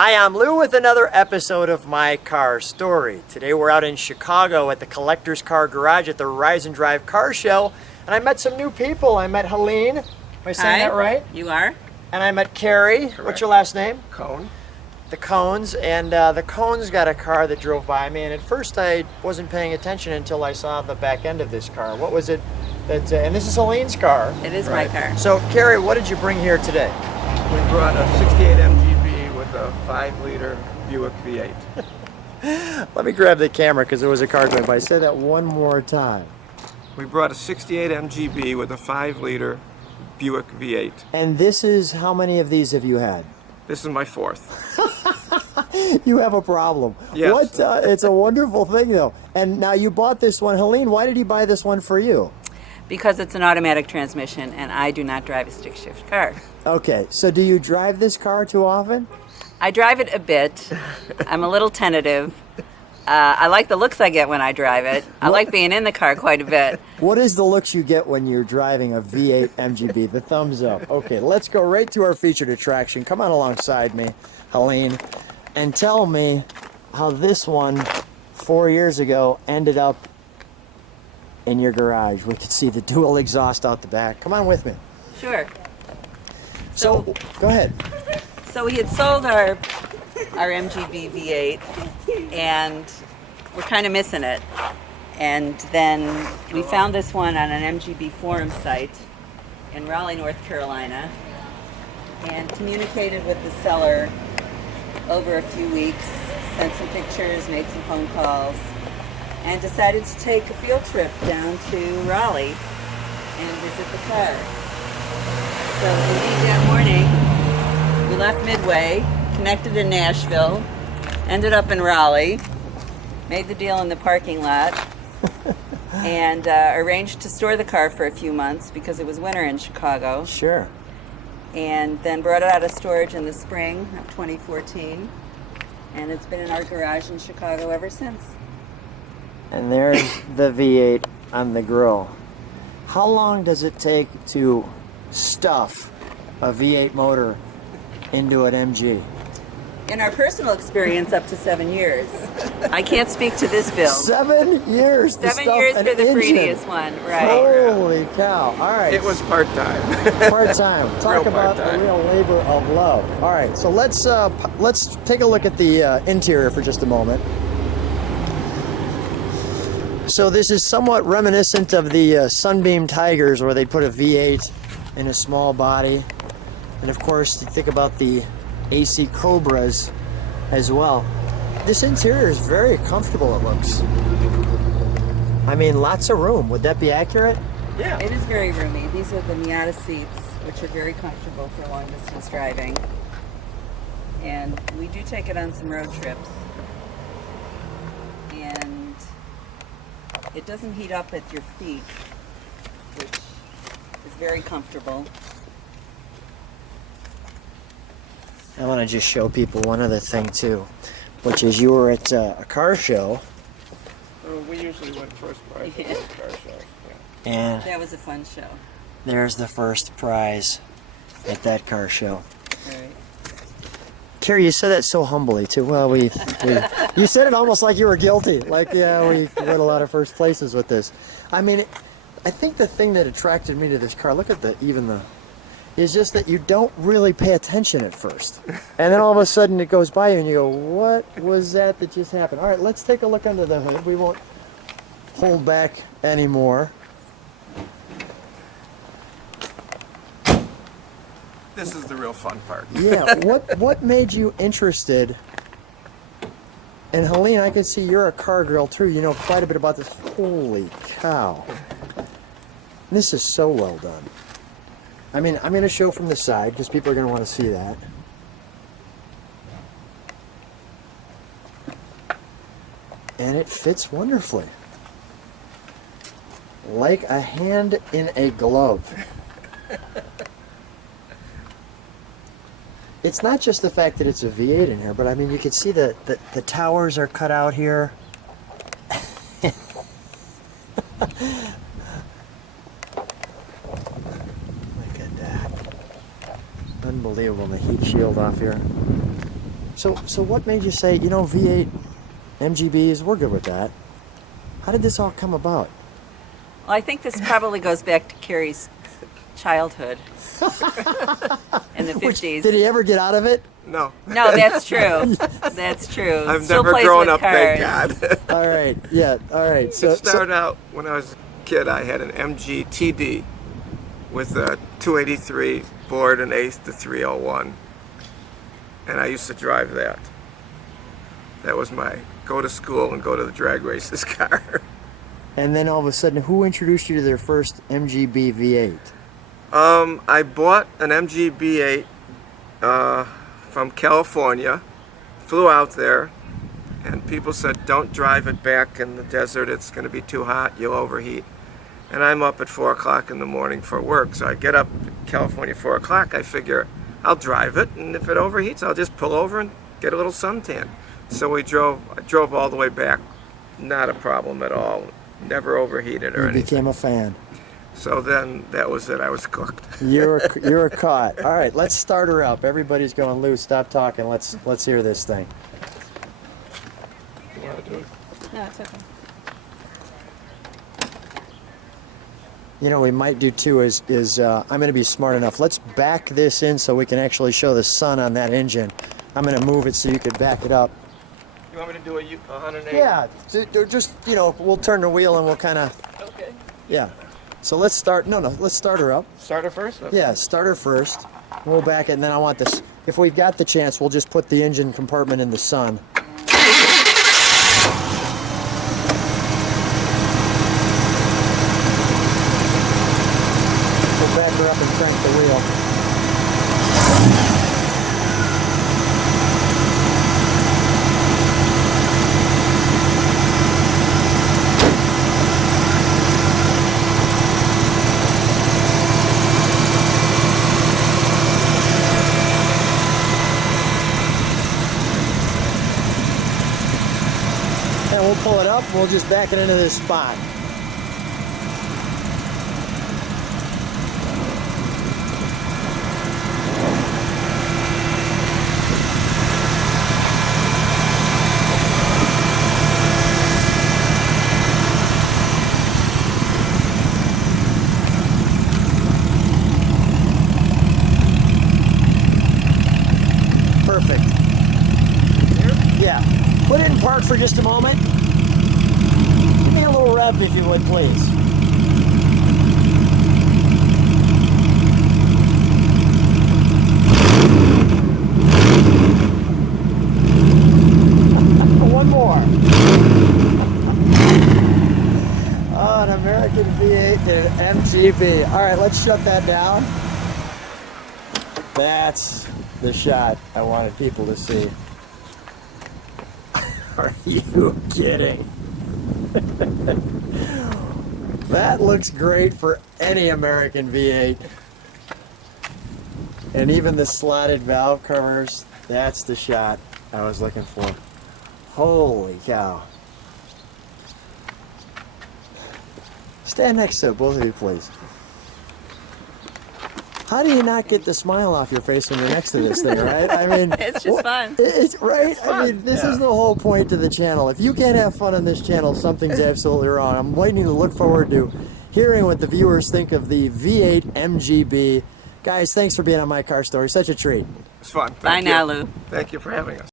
Hi, I'm Lou with another episode of My Car Story. Today we're out in Chicago at the Collector's Car Garage at the Rise and Drive Car Show, and I met some new people. I met Helene. Am I saying that right? You are. And I met Kerry. Correct. What's your last name? Kohn. The Kohns, and the Kohns got a car that drove by me, and at first I wasn't paying attention until I saw the back end of this car. What was it that, and this is Helene's car. It is my car. So Kerry, what did you bring here today? We brought a 68 MGB with a 5-liter Buick V8. Let me grab the camera because there was a car going by. Say that one more time. We brought a 68 MGB with a 5-liter Buick V8. And this is, how many of these have you had? This is my fourth. You have a problem. Yes. What? It's a wonderful thing, though. And now you bought this one. Helene, why did he buy this one for you? Because it's an automatic transmission and I do not drive a stick shift car. Okay, so do you drive this car too often? I drive it a bit. I'm a little tentative. I like the looks I get when I drive it. I like being in the car quite a bit. What is the looks you get when you're driving a V8 MGB? The thumbs up. Okay, let's go right to our featured attraction. Come on alongside me, Helene, and tell me how this one 4 years ago ended up in your garage. We could see the dual exhaust out the back. Come on with me. Sure. So go ahead. So we had sold our MGB V8 and we're kind of missing it. And then we found this one on an MGB forum site in Raleigh, North Carolina, and communicated with the seller over a few weeks, sent some pictures, made some phone calls, and decided to take a field trip down to Raleigh and visit the car. So indeed that morning, we left Midway, connected in Nashville, ended up in Raleigh, made the deal in the parking lot, and arranged to store the car for a few months because it was winter in Chicago. Sure. And then brought it out of storage in the spring of 2014, and it's been in our garage in Chicago ever since. And there's the V8 on the grill. How long does it take to stuff a V8 motor into an MG? In our personal experience, up to 7 years. I can't speak to this build. 7 years to 7 stuff years an for the engine. previous one, right? Holy cow. All right. It was part-time. Part-time. Talk Real about part-time. a real labor of love. All right, so let's take a look at the interior for just a moment. So this is somewhat reminiscent of the Sunbeam Tigers, where they put a V8 in a small body. And of course, you think about the AC Cobras as well. This interior is very comfortable, it looks. I mean, lots of room. Would that be accurate? Yeah. It is very roomy. These are the Miata seats, which are very comfortable for long distance driving. And we do take it on some road trips. And it doesn't heat up at your feet, which is very comfortable. I want to just show people one other thing too, which is you were at a car show, We usually win first prize at the car show. Yeah. and That was a fun show. there's the first prize at that car show. Right. Kerry, you said that so humbly too. Well, you said it almost like you were guilty. Like, yeah, we win a lot of first places with this. I mean, I think the thing that attracted me to this car, look at is just that you don't really pay attention at first. And then all of a sudden it goes by you and you go, what was that just happened? All right, let's take a look under the hood. We won't hold back anymore. This is the real fun part. Yeah, what made you interested? And Helene, I can see you're a car girl too. You know quite a bit about this. Holy cow. This is so well done. I mean, I'm going to show from the side because people are going to want to see that. And it fits wonderfully. Like a hand in a glove. It's not just the fact that it's a V8 in here, but I mean, you can see that the towers are cut out here. Unbelievable, the heat shield off here. So what made you say, you know, V8 MGBs, we're good with that? How did this all come about? Well, I think this probably goes back to Kerry's childhood in the 50s. Did he ever get out of it? No. No, that's true. That's true. I've Still never plays grown with up, thank cars. God. All right, yeah, all right. So, It started out when I was a kid. I had an MG TD with a 283 bored an eighth to 301, and I used to drive that. That was my go to school and go to the drag races car. and then all of a sudden, who introduced you to their first MGB V8? I bought an MG B8 from California, flew out there, and people said, don't drive it back in the desert, it's going to be too hot, you'll overheat. And I'm up at 4 o'clock in the morning for work, so I get up in California 4 o'clock, I figure I'll drive it, and if it overheats, I'll just pull over and get a little suntan. So I drove all the way back, not a problem at all, never overheated or You anything. became a fan. So then that was it, I was cooked. You're caught. All right, let's start her up. Everybody's going, Lou, stop talking. Let's hear this thing. You want to do it? No, it's okay. You know, we might do too is I'm going to be smart enough. Let's back this in so we can actually show the sun on that engine. I'm going to move it so you could back it up. You want me to do a 180? Yeah, just, you know, we'll turn the wheel and we'll kind of, Okay. yeah. So let's start, let's start her up. Start it first? Okay. Yeah, start her first. We'll back it, and then I want this, if we've got the chance, we'll just put the engine compartment in the sun. We'll back her up and crank the wheel. And we'll pull it up, we'll just back it into this spot. Perfect. Yeah. Put it in park for just a moment. Give me a little rev if you would, please. One more. Oh, an American V8 and an MGB. All right, let's shut that down. That's the shot I wanted people to see. Are you kidding? That looks great for any American V8. And even the slotted valve covers, that's the shot I was looking for. Holy cow. Stand next to it, both of you, please. How do you not get the smile off your face when you're next to this thing, right? I mean, It's just fun. It's right. It's fun. I mean, this is the whole point to the channel. If you can't have fun on this channel, something's absolutely wrong. I'm waiting to look forward to hearing what the viewers think of the V8 MGB. Guys, thanks for being on My Car Story. Such a treat. It's fun. Bye Thank now, you. Lou. Thank you for having us.